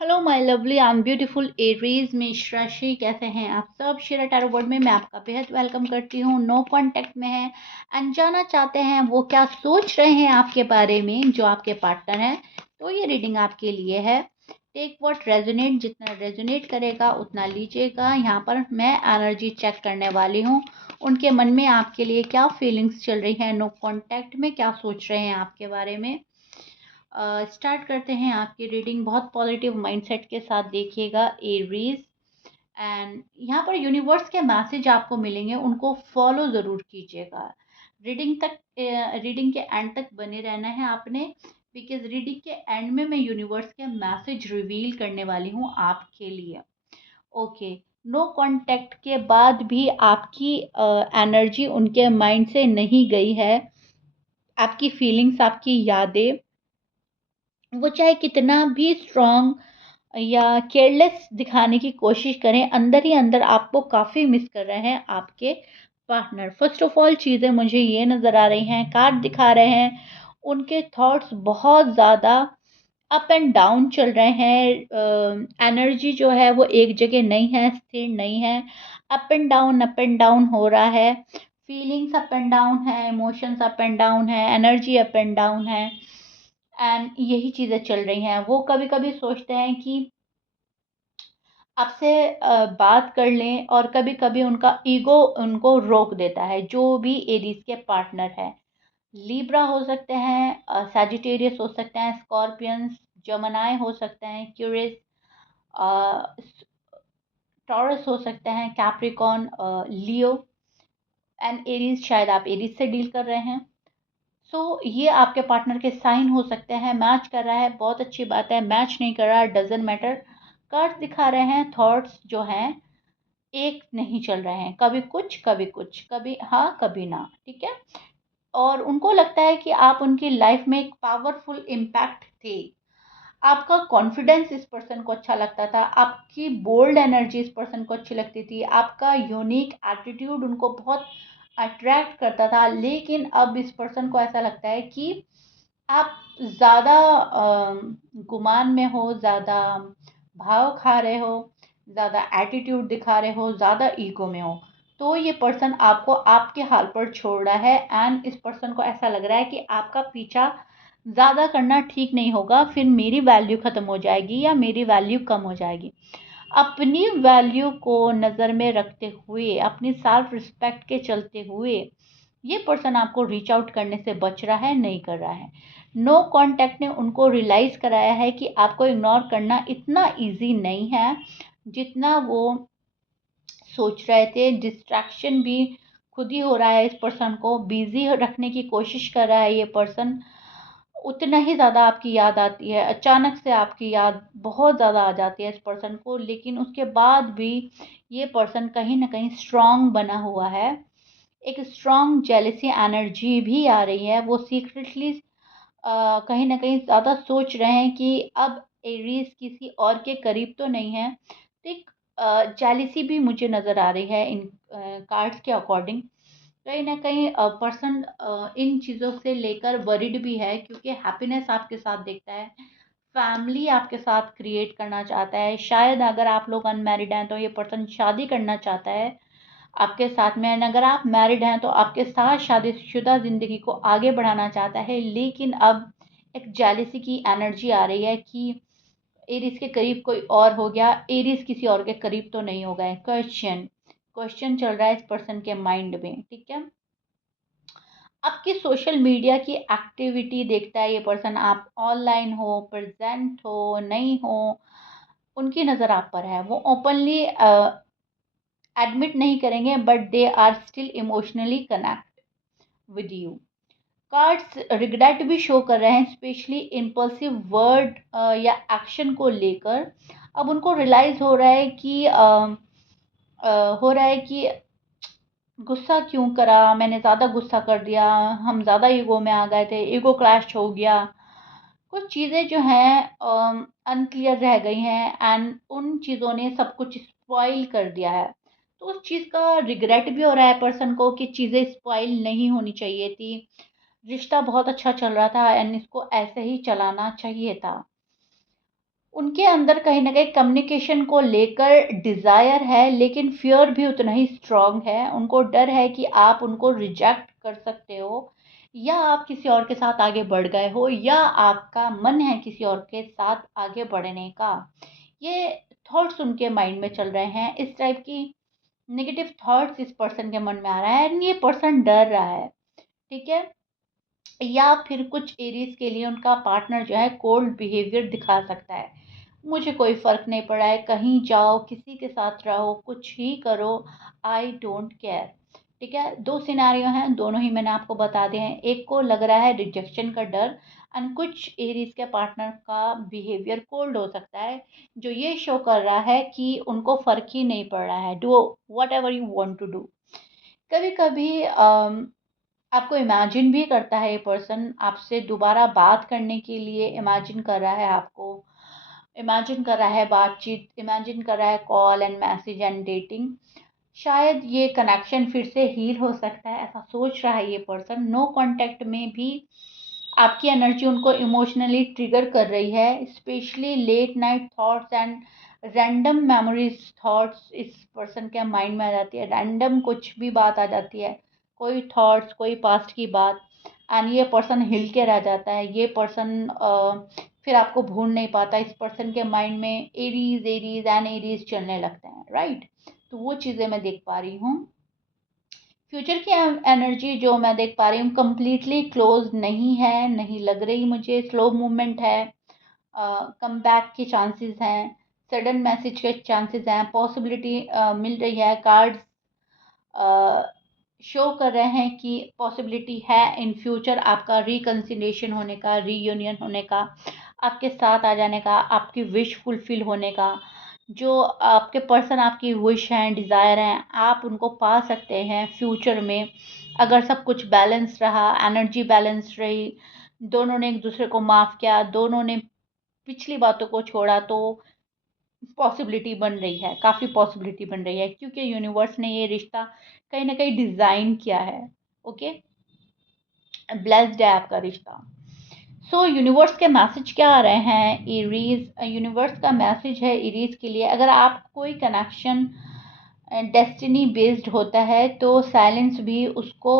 Hello my lovely and beautiful Aries मेष राशि, कैसे हैं आप सब। शेरा टैरो बोर्ड में मैं आपका बेहद वेलकम करती हूँ। नो कांटेक्ट में है एंड जानना चाहते हैं वो क्या सोच रहे हैं आपके बारे में, जो आपके पार्टनर हैं। तो ये रीडिंग आपके लिए है। टेक व्हाट रेजोनेट, जितना रेजोनेट करेगा उतना लीजिएगा। यहाँ पर मैं एनर्जी चेक करने वाली हूँ। उनके मन में आपके लिए क्या फीलिंग्स चल रही है, नो कांटेक्ट में क्या सोच रहे हैं आपके बारे में। स्टार्ट करते हैं आपकी रीडिंग। बहुत पॉजिटिव माइंडसेट के साथ देखिएगा एरीज। एंड यहाँ पर यूनिवर्स के मैसेज आपको मिलेंगे, उनको फॉलो ज़रूर कीजिएगा। रीडिंग के एंड तक बने रहना है आपने, बिकॉज रीडिंग के एंड में मैं यूनिवर्स के मैसेज रिवील करने वाली हूँ आपके लिए। ओके। नो कांटेक्ट के बाद भी आपकी एनर्जी उनके माइंड से नहीं गई है। आपकी फीलिंग्स, आपकी यादें, वो चाहे कितना भी स्ट्रॉन्ग या केयरलेस दिखाने की कोशिश करें, अंदर ही अंदर आपको काफ़ी मिस कर रहे हैं आपके पार्टनर। फर्स्ट ऑफ ऑल चीज़ें मुझे ये नज़र आ रही हैं, कार्ड दिखा रहे हैं उनके थॉट्स बहुत ज़्यादा अप एंड डाउन चल रहे हैं। एनर्जी जो है वो एक जगह नहीं है, स्थिर नहीं है। अप एंड डाउन हो रहा है। फीलिंग्स अप एंड डाउन है, इमोशंस अप एंड डाउन है, एनर्जी अप एंड डाउन है। एंड यही चीज़ें चल रही हैं। वो कभी कभी सोचते हैं कि आपसे बात कर लें, और कभी कभी उनका ईगो उनको रोक देता है। जो भी एरीज के पार्टनर है, लिब्रा हो सकते हैं, सैजिटेरियस हो सकते हैं, स्कॉर्पियंस, जमनाई हो सकते हैं, क्यूरिस, टॉरस हो सकते हैं, कैप्रिकॉन, लियो एंड एरीज। शायद आप एरीज से डील कर रहे हैं। ये आपके पार्टनर के साइन हो सकते हैं। मैच कर रहा है, बहुत अच्छी बात है। मैच नहीं कर रहा, डजेंट मैटर। कार्ड दिखा रहे हैं थॉट्स जो हैं एक नहीं चल रहे हैं, कभी कुछ कभी कुछ, कभी हाँ कभी ना, ठीक है। और उनको लगता है कि आप उनकी लाइफ में एक पावरफुल इम्पैक्ट थे। आपका कॉन्फिडेंस इस पर्सन को अच्छा लगता था, आपकी बोल्ड एनर्जी इस पर्सन को अच्छी लगती थी, आपका यूनिक एटीट्यूड उनको बहुत अट्रैक्ट करता था। लेकिन अब इस पर्सन को ऐसा लगता है कि आप ज़्यादा गुमान में हो, ज़्यादा भाव खा रहे हो, ज़्यादा एटीट्यूड दिखा रहे हो, ज़्यादा ईगो में हो। तो ये पर्सन आपको आपके हाल पर छोड़ रहा है। एंड इस पर्सन को ऐसा लग रहा है कि आपका पीछा ज़्यादा करना ठीक नहीं होगा, फिर मेरी वैल्यू ख़त्म हो जाएगी या मेरी वैल्यू कम हो जाएगी। अपनी वैल्यू को नज़र में रखते हुए, अपनी सेल्फ रिस्पेक्ट के चलते हुए, ये पर्सन आपको रीच आउट करने से बच रहा है, नहीं कर रहा है। नो कांटेक्ट ने उनको रियलाइज़ कराया है कि आपको इग्नोर करना इतना इजी नहीं है जितना वो सोच रहे थे। डिस्ट्रैक्शन भी खुद ही हो रहा है, इस पर्सन को बिजी रखने की कोशिश कर रहा है ये पर्सन। उतना ही ज़्यादा आपकी याद आती है, अचानक से आपकी याद बहुत ज़्यादा आ जाती है इस पर्सन को। लेकिन उसके बाद भी ये पर्सन कहीं ना कहीं स्ट्रांग बना हुआ है। एक स्ट्रांग जेलेसी एनर्जी भी आ रही है। वो सीक्रेटली कहीं ना कहीं ज़्यादा सोच रहे हैं कि अब एरीज किसी और के करीब तो नहीं है। तो एक जेलिसी भी मुझे नज़र आ रही है इन कार्ड्स के अकॉर्डिंग। कहीं ना कहीं पर्सन इन चीज़ों से लेकर वरिड भी है, क्योंकि हैप्पीनेस आपके साथ देखता है, फैमिली आपके साथ क्रिएट करना चाहता है। शायद अगर आप लोग अनमैरिड हैं तो ये पर्सन शादी करना चाहता है आपके साथ में। एंड अगर आप मैरिड हैं तो आपके साथ शादीशुदा ज़िंदगी को आगे बढ़ाना चाहता है। लेकिन अब एक जेलिसी की एनर्जी आ रही है कि एरीज के करीब कोई और हो गया, एरीज किसी और के करीब तो नहीं हो गए। क्वेश्चन क्वेश्चन चल रहा है इस पर्सन के माइंड में, ठीक है। आपकी सोशल मीडिया की एक्टिविटी देखता है ये पर्सन, आप ऑनलाइन हो, प्रेजेंट हो, नहीं हो, उनकी नज़र आप पर है। वो ओपनली एडमिट नहीं करेंगे, but they are still emotionally connect with you. Cards regret भी शो कर रहे हैं, स्पेशली इम्पल्सिव वर्ड या एक्शन को लेकर। अब उनको रियलाइज हो रहा है कि गुस्सा क्यों करा, मैंने ज़्यादा गुस्सा कर दिया, हम ज़्यादा ईगो में आ गए थे, ईगो क्लैश हो गया। कुछ चीज़ें जो हैं अनक्लियर रह गई हैं, एंड उन चीज़ों ने सब कुछ स्पॉइल कर दिया है। तो उस चीज़ का रिग्रेट भी हो रहा है पर्सन को कि चीज़ें स्पॉइल नहीं होनी चाहिए थी। रिश्ता बहुत अच्छा चल रहा था एंड इसको ऐसे ही चलाना चाहिए था। उनके अंदर कहीं न कहीं कम्युनिकेशन को लेकर डिज़ायर है, लेकिन फ़ियर भी उतना ही स्ट्रॉन्ग है। उनको डर है कि आप उनको रिजेक्ट कर सकते हो, या आप किसी और के साथ आगे बढ़ गए हो, या आपका मन है किसी और के साथ आगे बढ़ने का। ये थॉट्स उनके माइंड में चल रहे हैं, इस टाइप की नेगेटिव थॉट्स इस पर्सन के मन में आ रहा है एंड ये पर्सन डर रहा है, ठीक है? या फिर कुछ एरीज़ के लिए उनका पार्टनर जो है कोल्ड बिहेवियर दिखा सकता है। मुझे कोई फ़र्क नहीं पड़ा है, कहीं जाओ, किसी के साथ रहो, कुछ ही करो, आई डोंट केयर। ठीक है? 2 सिनेरियो हैं, दोनों ही मैंने आपको बता दिए हैं। एक को लग रहा है रिजेक्शन का डर एंड कुछ एरीज़ के पार्टनर का बिहेवियर कोल्ड हो सकता है, जो ये शो कर रहा है कि उनको फ़र्क ही नहीं पड़ रहा है। Do whatever you want to do. कभी-कभी आपको इमेजिन भी करता है ये पर्सन, आपसे दोबारा बात करने के लिए इमेजिन कर रहा है आपको, इमेजिन कर रहा है बातचीत, इमेजिन कर रहा है call and message and dating. शायद ये कनेक्शन फिर से हील हो सकता है, ऐसा सोच रहा है ये पर्सन। नो कांटेक्ट में भी आपकी एनर्जी उनको इमोशनली ट्रिगर कर रही है, specially late night thoughts and random memories thoughts इस पर्सन के माइंड में आ जाती है। रैंडम कुछ भी बात आ जाती है, कोई थॉट्स, कोई पास्ट की बात, एंड ये पर्सन हिल के रह जाता है। ये पर्सन फिर आपको भूल नहीं पाता। इस पर्सन के माइंड में एरीज एरीज एंड एरीज चलने लगते हैं, राइट? तो वो चीज़ें मैं देख पा रही हूँ। फ्यूचर की एनर्जी जो मैं देख पा रही हूँ कंप्लीटली क्लोज नहीं है, नहीं लग रही मुझे। स्लो मूवमेंट है, कम बैक के चांसेस हैं, सडन मैसेज के चांसेस हैं, पॉसिबिलिटी मिल रही है। कार्ड्स शो कर रहे हैं कि पॉसिबिलिटी है इन फ्यूचर आपका रिकन्सिलिएशन होने का, रीयूनियन होने का, आपके साथ आ जाने का, आपकी विश फुलफिल होने का। जो आपके पर्सन आपकी विश हैं, डिज़ायर हैं, आप उनको पा सकते हैं फ्यूचर में, अगर सब कुछ बैलेंस रहा, एनर्जी बैलेंस रही, दोनों ने एक दूसरे को माफ़ किया, दोनों ने पिछली बातों को छोड़ा, तो पॉसिबिलिटी बन रही है, काफ़ी पॉसिबिलिटी बन रही है, क्योंकि यूनिवर्स ने ये रिश्ता कहीं ना कहीं डिज़ाइन किया है। ओके, ब्लेस्ड है आपका रिश्ता। सो यूनिवर्स के मैसेज क्या आ रहे हैं इरीज? यूनिवर्स का मैसेज है इरीज के लिए, अगर आप कोई कनेक्शन डेस्टिनी बेस्ड होता है तो साइलेंस भी उसको,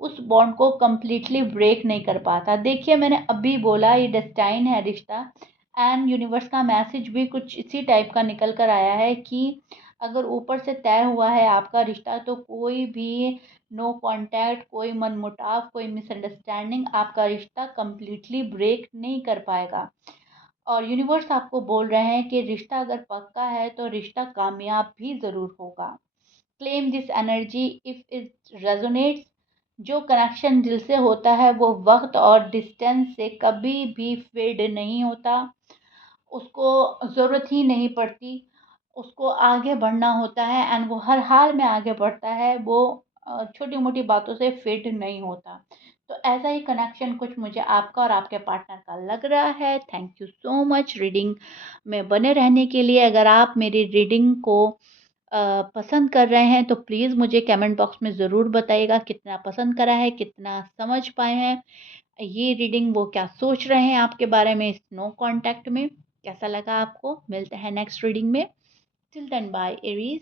उस बॉन्ड को कम्प्लीटली ब्रेक नहीं कर पाता। देखिए, मैंने अभी बोला ये डेस्टाइन है रिश्ता, एंड यूनिवर्स का मैसेज भी कुछ इसी टाइप का निकल कर आया है कि अगर ऊपर से तय हुआ है आपका रिश्ता, तो कोई भी नो कांटेक्ट, कोई मनमुटाव, कोई मिसअंडरस्टैंडिंग आपका रिश्ता कम्प्लीटली ब्रेक नहीं कर पाएगा। और यूनिवर्स आपको बोल रहे हैं कि रिश्ता अगर पक्का है तो रिश्ता कामयाब भी ज़रूर होगा। Claim this energy if it resonates. जो कनेक्शन दिल से होता है वो वक्त और डिस्टेंस से कभी भी फेड नहीं होता, उसको ज़रूरत ही नहीं पड़ती, उसको आगे बढ़ना होता है एंड वो हर हाल में आगे बढ़ता है। वो छोटी मोटी बातों से फेड नहीं होता। तो ऐसा ही कनेक्शन कुछ मुझे आपका और आपके पार्टनर का लग रहा है। Thank you so much reading में बने रहने के लिए। अगर आप मेरी रीडिंग को पसंद कर रहे हैं तो प्लीज़ मुझे कमेंट बॉक्स में ज़रूर बताइएगा कितना पसंद करा है, कितना समझ पाए हैं ये रीडिंग, वो क्या सोच रहे हैं आपके बारे में इस नो कांटेक्ट में। कैसा लगा आपको? मिलते हैं नेक्स्ट रीडिंग में। Till then bye Aries.